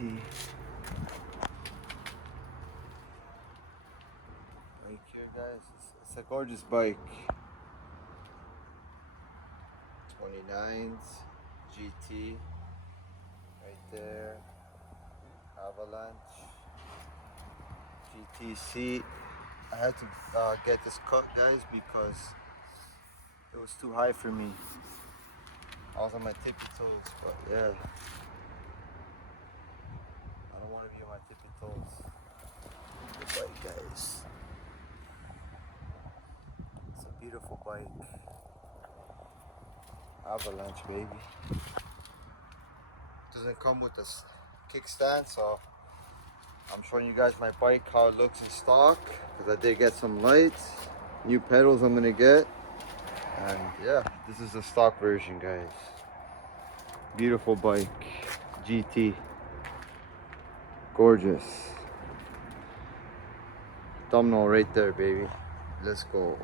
Right here, guys. It's a gorgeous bike. 29s, GT, right there. Avalanche, GTC. I had to get this cut, guys, because it was too high for me. I was on my tippy toes, but yeah. I don't want to be on my tippy toes. The bike, guys. It's a beautiful bike. Avalanche, baby. Doesn't come with a kickstand, so I'm showing you guys my bike, how it looks in stock, because I did get some lights, new pedals I'm gonna get, and yeah, this is the stock version, guys. Beautiful bike, GT, gorgeous. Thumbnail right there, baby. Let's go.